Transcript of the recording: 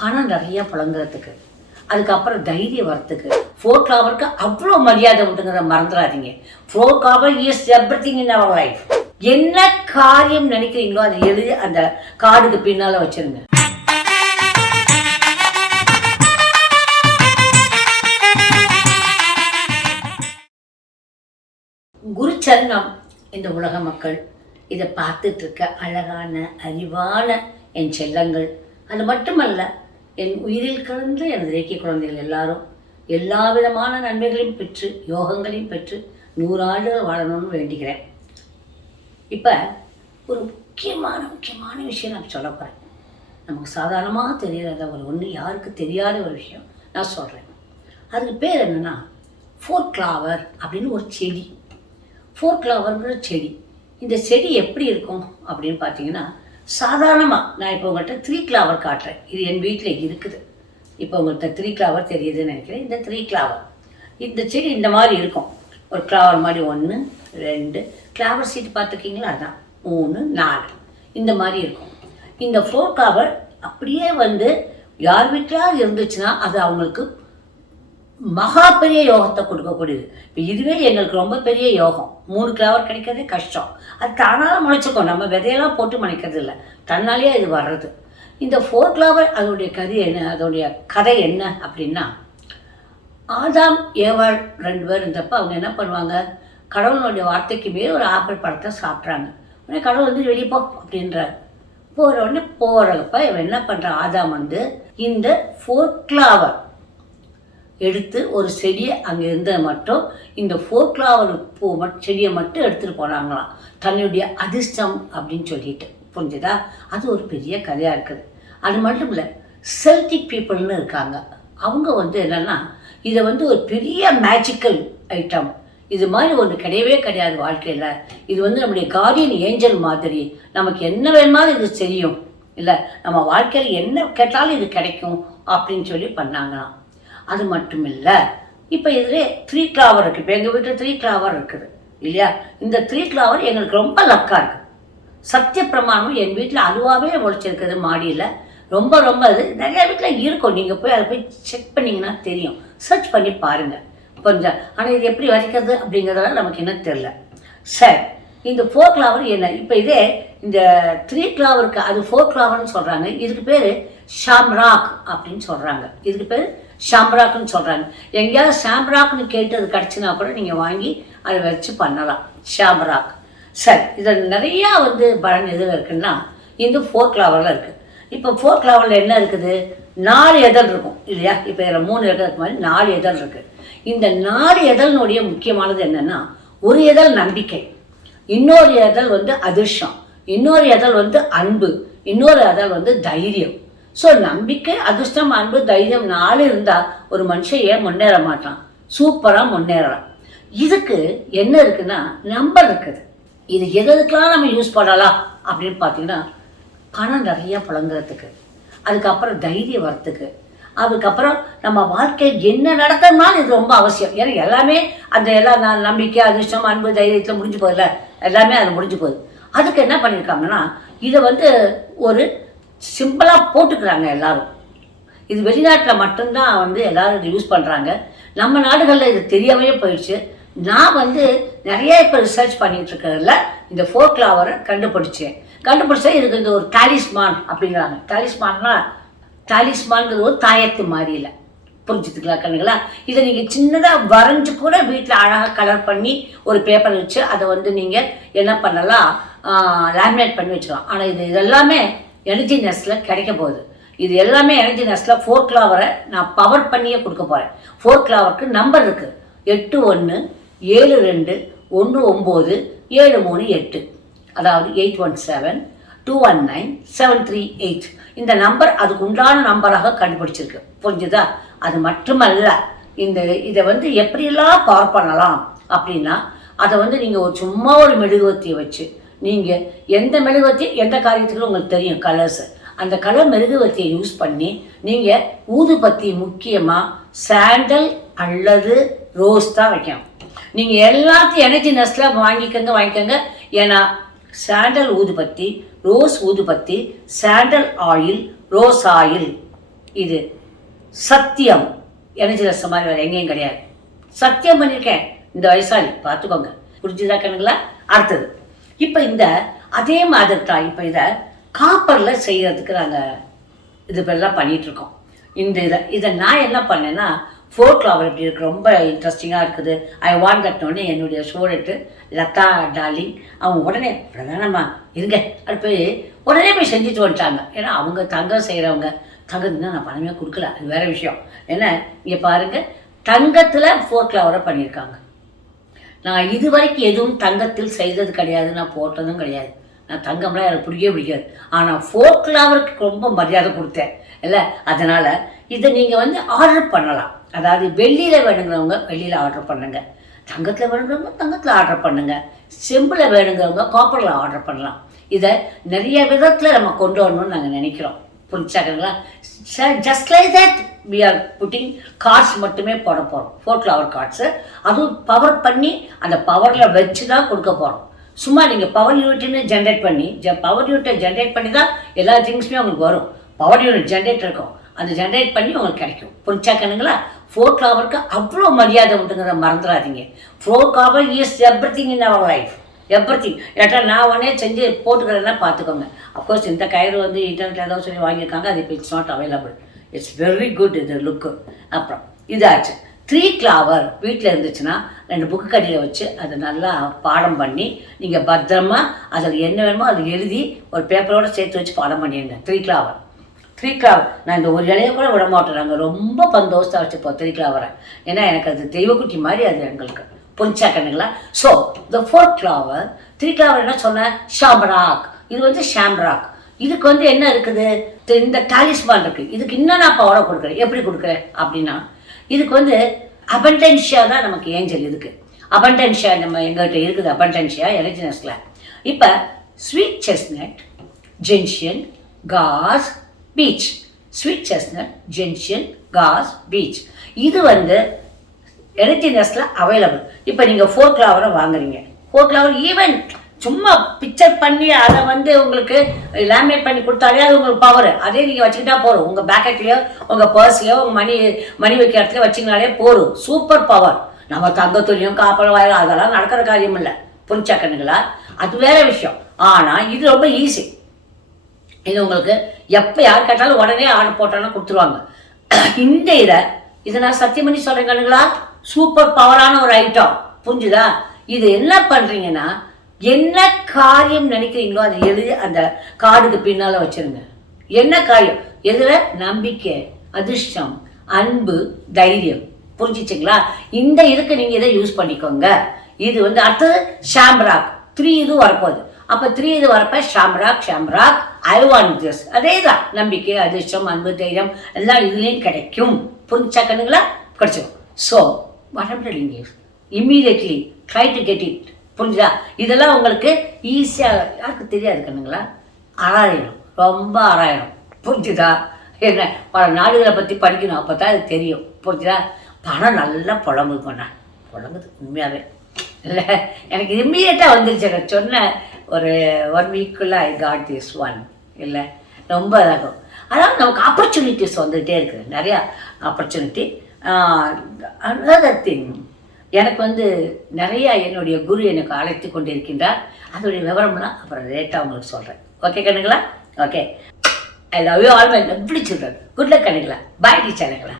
பணம் நிறைய புழங்குறதுக்கு அதுக்கப்புறம் தைரியம் வரத்துக்கு ஃபோர் கிளாவருக்கு அவ்வளோ மரியாதை உண்டுங்கிறத மறந்துடாதீங்க four clover is everything in our life என்ன காரியம் நினைக்கிறீங்களோ அதை எழுதி அந்த கார்டுக்கு பின்னால் வச்சிருங்க. குருச்சரணம் இந்த உலக மக்கள் இதை பார்த்துட்டு இருக்க அழகான அறிவான என் செல்லங்கள். அது மட்டுமல்ல என் உயிரில் கலந்த எனது இயக்கிய குழந்தைகள் எல்லாரும் எல்லா விதமான நன்மைகளையும் பெற்று யோகங்களையும் பெற்று நூறாண்டுகள் வாழணும்னு வேண்டிக்கிறேன். இப்போ ஒரு முக்கியமான முக்கியமான விஷயம் நான் சொல்ல போகிறேன் நமக்கு சாதாரணமாக தெரியாத ஒரு ஒன்று யாருக்கு தெரியாத ஒரு விஷயம் நான் சொல்கிறேன் அதுக்கு பேர் என்னென்னா ஃபோர் கிளாவர் அப்படின்னு ஒரு செடி. ஃபோர் கிளாவர்ங்கிற செடி. இந்த செடி எப்படி இருக்கும் அப்படின்னு பார்த்தீங்கன்னா சாதாரணமாக நான் இப்போ உங்கள்கிட்ட த்ரீ கிளாவர் காட்டுறேன். இது என் வீட்டில் இருக்குது. இப்போ உங்கள்கிட்ட த்ரீ கிளாவர் தெரியுதுன்னு நினைக்கிறேன். இந்த த்ரீ கிளாவர் இந்த செடி இந்த மாதிரி இருக்கும். ஒரு கிளாவர் மாதிரி ஒன்று ரெண்டு. கிளாவர் சீட் பார்த்துருக்கீங்களா? அதான். மூணு நாலு. இந்த மாதிரி இருக்கும். இந்த ஃபோர் கிளாவர் அப்படியே வந்து யார் வீட்டிலாவது இருந்துச்சுன்னா அது அவங்களுக்கு மகா பெரிய யோகத்தை கொடுக்கக்கூடியது. இப்போ இதுவே எங்களுக்கு ரொம்ப பெரிய யோகம். மூணு கிளவர் கிடைக்கிறதே கஷ்டம். அது தானால முளைச்சிக்கும். நம்ம விதையெல்லாம் போட்டு முளைக்கிறது இல்லை தன்னாலேயே இது வர்றது. இந்த ஃபோர் கிளவர் அதோடைய கதை என்ன? அதோடைய கதை என்ன அப்படின்னா ஆதாம் ஏவாள் ரெண்டு பேர் இருந்தப்போ அவங்க என்ன பண்ணுவாங்க? கடவுளுடைய வார்த்தைக்கு மேலே ஒரு ஆப்பிள் பழத்தை சாப்பிட்றாங்க. உடனே கடவுள் வந்து வெளியே போ அப்படின்றார். போகிற உடனே போகிறப்ப இவன் என்ன பண்ணுறான் ஆதாம் வந்து இந்த ஃபோர் கிளாவர் எடுத்து ஒரு செடியை அங்கே இருந்த மட்டும் இந்த ஃபோக்லாவர் பூ மட்டும் செடியை மட்டும் எடுத்துகிட்டு போனாங்களாம். தன்னுடைய அதிர்ஷ்டம் அப்படின்னு சொல்லிட்டு. புரிஞ்சுதா? அது ஒரு பெரிய கதையாக இருக்குது. அது மட்டும் இல்லை செல்டிக் பீப்புள்னு இருக்காங்க. அவங்க வந்து என்னென்னா இதை வந்து ஒரு பெரிய மேஜிக்கல் ஐட்டம். இது மாதிரி ஒன்று கிடையவே கிடையாது வாழ்க்கையில். இது வந்து நம்முடைய கார்டியன் ஏஞ்சல் மாதிரி. நமக்கு என்ன வேணுமாலும் இது தெரியும். இல்லை நம்ம வாழ்க்கையில் என்ன கேட்டாலும் இது கிடைக்கும் அப்படின்னு சொல்லி பண்ணாங்களாம். அது மட்டும் இல்லை இப்போ இதில் த்ரீ கிளாவர் இருக்குது இப்போ எங்கள் வீட்டில் த்ரீ கிளாவர் இருக்குது. இல்லையா? இந்த த்ரீ கிளாவர் எங்களுக்கு ரொம்ப லக்காக இருக்குது சத்திய பிரமாணம் என் வீட்டில் அதுவாகவே முளைச்சிருக்குது மாடியில். ரொம்ப ரொம்ப இது நிறைய வீட்டில் இருக்கும். நீங்கள் போய் அதை போய் செக் பண்ணிங்கன்னா தெரியும். சர்ச் பண்ணி பாருங்கள் கொஞ்சம் ஆனால் இது எப்படி வரைக்கிறது? அப்படிங்கிறதெல்லாம் நமக்கு என்ன தெரில சரி இந்த ஃபோர் கிளாவர் என்ன? இப்போ இதே இந்த த்ரீ கிளாவருக்கு அது ஃபோர் கிளாவர்னு சொல்கிறாங்க இதுக்கு பேர் ஷாம்ராக் அப்படின்னு சொல்கிறாங்க இதுக்கு பேர் ஷாம்ராக்னு சொல்கிறாங்க எங்கேயாவது ஷாம்ராக்னு கேட்டு அது கிடச்சினா கூட நீங்கள் வாங்கி அதை வச்சு பண்ணலாம். ஷாம்ராக். சரி இதில் நிறையா வந்து பலன் எதில் இருக்குன்னா இந்த ஃபோர் கிளாவரில் இருக்குது இப்போ ஃபோர் கிளாவரில் என்ன இருக்குது? நாலு எதல் இருக்கும் இல்லையா? இப்போ இதில் மூணு எதழ் இருக்க மாதிரி நாலு எதல் இருக்குது இந்த நாலு எதழ்னுடைய முக்கியமானது என்னென்னா ஒரு எதல் நம்பிக்கை. இன்னொரு எதல் வந்து அதிர்ஷ்டம். இன்னொரு எதல் வந்து அன்பு. இன்னொரு எதழ் வந்து தைரியம். ஸோ நம்பிக்கை அதிர்ஷ்டம் அன்பு தைரியம் நாலு இருந்தால் ஒரு மனுஷன் ஏன் முன்னேற மாட்டான்? சூப்பராக முன்னேறலாம். இதுக்கு என்ன இருக்குன்னா நம்பர் இருக்குது. இது எதுக்கெல்லாம் நம்ம யூஸ் பண்ணலாம் அப்படின்னு பார்த்தீங்கன்னா பணம் நிறைய புழங்குறதுக்கு அதுக்கப்புறம் தைரியம் வரத்துக்கு அதுக்கப்புறம் நம்ம வாழ்க்கை என்ன நடக்கணும்னாலும் இது ரொம்ப அவசியம். ஏன்னா எல்லாமே அந்த எல்லா நம்பிக்கை அதிர்ஷ்டம் அன்பு தைரியத்தில் முடிஞ்சு போகுதுல எல்லாமே அது முடிஞ்சு போகுது. அதுக்கு என்ன பண்ணியிருக்காங்கன்னா இதை வந்து ஒரு சிம்பிளாக போட்டுக்கிறாங்க எல்லாரும். இது வெளிநாட்டில் மட்டும்தான் வந்து எல்லாரும் இதை யூஸ் பண்ணுறாங்க நம்ம நாடுகளில் இது தெரியாமையே போயிடுச்சு. நான் வந்து நிறைய இப்போ ரிசர்ச் பண்ணிகிட்டு இருக்கிறதுல இந்த ஃபோர் கிளாவரை கண்டுபிடிச்சேன். கண்டுபிடிச்சா இதுக்கு இந்த ஒரு டாலிஸ்மான் அப்படிங்கிறாங்க. டாலிஸ்மான்னா டாலிஸ்மான்ங்கிறது ஒரு தாயத்து மாதிரி இல்லை. புரிஞ்சுத்துங்களா கண்ணுங்களா? இதை நீங்கள் சின்னதாக வரைஞ்சு கூட வீட்டில் அழகாக கலர் பண்ணி ஒரு பேப்பர் வச்சு அதை வந்து நீங்கள் என்ன பண்ணலாம் லேமினேட் பண்ணி வச்சுக்கலாம். ஆனால் இது இதெல்லாமே எனர்ஜி நெஸ்ட்டில் கிடைக்க போகுது. இது எல்லாமே எனர்ஜி நெஸ்ட்டில் ஃபோர் கிளாவரை நான் பவர் பண்ணியே கொடுக்க போகிறேன் ஃபோர் கிளாவருக்கு நம்பர் இருக்குது எட்டு ஒன்று ஏழு ரெண்டு ஒன்று ஒம்பது ஏழு மூணு எட்டு. அதாவது eight one seven two one nine seven three eight இந்த நம்பர் அதுக்கு உண்டான நம்பராக கண்டுபிடிச்சிருக்கு. புரிஞ்சுதா? அது மட்டுமல்ல இந்த இதை வந்து எப்படியெல்லாம் பவர் பண்ணலாம் அப்படின்னா அதை வந்து நீங்கள் ஒரு சும்மா ஒரு மெழுகுவத்தியை வச்சு நீங்கள் எந்த மெழுகுவர்த்தி எந்த காரியத்துக்கும் உங்களுக்கு தெரியும் கலர்ஸ் அந்த கலர் மெழுகுவர்த்தியை யூஸ் பண்ணி நீங்கள் ஊதுபத்தி முக்கியமாக சாண்டல் அல்லது ரோஸ் தான் வைக்கணும். நீங்கள் எல்லாத்தையும் எனர்ஜி நெஸ்டில் வாங்கிக்கோங்க வாங்கிக்கோங்க. ஏன்னா சாண்டல் ஊதுபத்தி ரோஸ் ஊதுபத்தி சாண்டல் ஆயில் ரோஸ் ஆயில் இது சத்தியம். எனர்ஜிலஸ் மாதிரி வேறு எங்கேயும் கிடையாது. சத்தியம் பண்ணியிருக்கேன். இந்த வயசாளி பார்த்துக்கோங்க. புரிஞ்சுதா கணுங்களா அடுத்தது. இப்போ இந்த அதே மாதிரி தான் இப்போ இதை காப்பரில் செய்கிறதுக்கு நாங்கள் இது எல்லாம் பண்ணிகிட்ருக்கோம் இந்த இதை இதை நான் என்ன பண்ணேன்னா ஃபோர்ட் அவர் இப்படி இருக்கு ரொம்ப இன்ட்ரெஸ்டிங்காக இருக்குது. ஐ வாண்ட் தட்டோடனே என்னுடைய ஸ்டூடெண்ட்டு லதா டார்லிங் அவங்க உடனே பிரதானம்மா இருங்க அது போய் உடனே போய் செஞ்சுட்டு வந்துட்டாங்க. ஏன்னா அவங்க தங்கம் செய்கிறவங்க தங்கத்துக்கு நான் பணமே கொடுக்கல அது வேற விஷயம். ஏன்னா இங்கே பாருங்கள் தங்கத்தில் ஃபோர்ட் அவரை பண்ணியிருக்காங்க. நான் இது வரைக்கும் எதுவும் தங்கத்தில் செய்தது கிடையாது நான் போட்டதும் கிடையாது. நான் தங்கம்லாம் எனக்கு பிடிக்கவே பிடிக்காது. ஆனால் ஃபோக்லாவருக்கு ரொம்ப மரியாதை கொடுத்தேன். இல்லை அதனால் இதை நீங்கள் வந்து ஆர்டர் பண்ணலாம். அதாவது வெள்ளியில் வேணுங்கிறவங்க வெள்ளியில் ஆர்டர் பண்ணுங்க. தங்கத்தில் வேணுங்கிறவங்க தங்கத்தில் ஆர்டர் பண்ணுங்க. செம்பில் வேணுங்கிறவங்க காப்பரில் ஆர்டர் பண்ணலாம். இதை நிறைய விதத்தில் நம்ம கொண்டு வரணும்னு நாங்கள் நினைக்கிறோம். புரிஞ்சாங்களா just like that we are putting cards மட்டுமே போட போகிறோம் ஃபோர் ஃப்ளவர் கார்ட்ஸு அதுவும் பவர் பண்ணி அந்த பவரில் வச்சு தான் கொடுக்க போகிறோம் சும்மா நீங்கள் பவர் யூனிட்னு ஜென்ரேட் பண்ணி ஜ பவர் யூனிட்டை ஜென்ரேட் பண்ணி தான் எல்லா திங்ஸுமே உங்களுக்கு வரும். பவர் யூனிட் ஜென்ரேட் இருக்கும். அந்த ஜென்ரேட் பண்ணி உங்களுக்கு கிடைக்கும். புரிஞ்சாக்கணுங்களா ஃபோர் ஃப்ளவருக்கு அவ்வளோ மரியாதை உண்டுங்கிறத மறந்துடாதீங்க. Four flower is everything in our life every ஏட்டா நான் உடனே செஞ்சு போட்டுக்கிறேன்னா பார்த்துக்கோங்க. அஃப்கோர்ஸ் இந்த கயிறு வந்து இன்டர்நெட்டில் ஏதோ சொல்லி வாங்கியிருக்காங்க அது இப்போ it's not available it's very good இது லுக்கு அப்புறம் இதாச்சு. த்ரீ கிளாவர் வீட்டில் இருந்துச்சுன்னா ரெண்டு புக்கு கடையை வச்சு அதை நல்லா பாடம் பண்ணி நீங்கள் பத்திரமா அதில் என்ன வேணுமோ அதை எழுதி ஒரு பேப்பரோடு சேர்த்து வச்சு பாடம் பண்ணிடுங்க. த்ரீ கிளாவர் த்ரீ கிளாவர் நான் இந்த ஒரு இலையை கூட விட மாட்டேன். நாங்கள் ரொம்ப பந்தோஸ்தாக வச்சுப்போம் த்ரீ கிளாவரை ஏன்னா எனக்கு அது தெய்வக்குட்டி மாதிரி அது எங்களுக்கு. பொஞ்சா கண்ணுங்களா so the fourth clover three clover என்ன சொன்னேன் ஷாம்ராக் இது வந்து ஷாம்ராக் இதுக்கு வந்து என்ன இருக்குது? இந்த டாலிஸ்மான் இருக்கு. இதுக்கு இன்னும் நான் பவரை கொடுக்குறேன். எப்படி கொடுக்குறேன்? அப்படின்னா இதுக்கு வந்து அபண்டன்ஷியா தான் நமக்கு ஏஞ்சல் இதுக்கு. அபண்டன்ஷியா நம்ம எங்கள்கிட்ட இருக்குது. அபண்டன்ஷியா எரிஜினஸ்ல இப்போ sweet chestnut gentian gorse beech sweet chestnut gentian gorse beech இது வந்து எலக்ட்ரினஸில் அவைலபிள் இப்போ நீங்கள் ஃபோர் கிளாவரை வாங்குறீங்க. ஃபோர் கிளாவர் ஈவன் சும்மா பிக்சர் பண்ணி அதை வந்து உங்களுக்கு லேமினேட் பண்ணி கொடுத்தாலே அது உங்களுக்கு பவர் அதே நீங்கள் வச்சுக்கிட்டா போதும். உங்கள் பேக்கெட்லேயோ உங்கள் பர்ஸ்லையோ உங்கள் மணி மணி வைக்கிற இடத்துல வச்சிங்கனாலே போதும். சூப்பர் பவர் நம்ம தங்கத்துலையும் காப்பல் வாயிலும் அதெல்லாம் நடக்கிற காரியம் இல்லை. புரிஞ்சா கண்ணுங்களா? அது வேற விஷயம். ஆனால் இது ரொம்ப ஈஸி இது உங்களுக்கு எப்போ யார் கேட்டாலும் உடனே ஆர்டர் போட்டாலும் கொடுத்துருவாங்க. இந்த இதை இதை நான் சத்தியம் பண்ணி சொல்கிறேன் கண்ணுங்களா? சூப்பர் பவரான ஒரு ஐட்டம் புரிஞ்சுதா? இது என்ன பண்ணுறீங்கன்னா என்ன காரியம் நினைக்கிறீங்களோ அதை எழுதி அந்த கார்டுக்கு பின்னால் வச்சிருங்க. என்ன காரியம்? எதில்? நம்பிக்கை அதிர்ஷ்டம் அன்பு தைரியம். புரிஞ்சிச்சுங்களா? இந்த இதுக்கு நீங்கள் இதை யூஸ் பண்ணிக்கோங்க. இது வந்து அடுத்தது ஷாம்ராக் த்ரீ இது வரப்போகுது. அப்போ த்ரீ இது வரப்ப ஷாம்ராக் ஷாம்ராக் ஐ வாண்ட் திஸ் அதே தான் நம்பிக்கை அதிர்ஷ்டம் அன்பு தைரியம் எல்லாம் இதுலேயும் கிடைக்கும். புரிஞ்சா கண்ணுங்களா? கிடைச்சிடும் so what am telling you immediately try to get it புரிஞ்சுதா? இதெல்லாம் உங்களுக்கு ஈஸியாக யாருக்கு தெரியாது கண்ணுங்களா? ஆராயணும் ரொம்ப ஆராயணும் புரிஞ்சுதா? என்ன? பல நாடுகளை பற்றி படிக்கணும். அப்போ தான் அது தெரியும். புரிஞ்சுதா? பணம் நல்லா புலம்புது பண்ண புலம்புது உண்மையாகவே இல்லை எனக்கு இம்மீடியட்டாக வந்துருச்சு. எனக்கு சொன்ன ஒரு ஒன் வீக்குள்ளே ஐ காட் திஸ் ஒன் இல்லை ரொம்ப இதாகும். அதாவது நமக்கு ஆப்பர்ச்சுனிட்டிஸ் வந்துகிட்டே இருக்குது. நிறையா ஆப்பர்ச்சுனிட்டி அனதர் திங் எனக்கு வந்து நிறையா என்னுடைய குரு எனக்கு அழைத்து கொண்டிருக்கின்றார். அதோடைய விவரம்லாம் அப்புறம் லேட்டாக உங்களுக்கு சொல்கிறேன் okay கண்ணுங்களா? Okay I love you all my lovely children good luck கண்ணுங்களா? Bye டீச்சருங்களா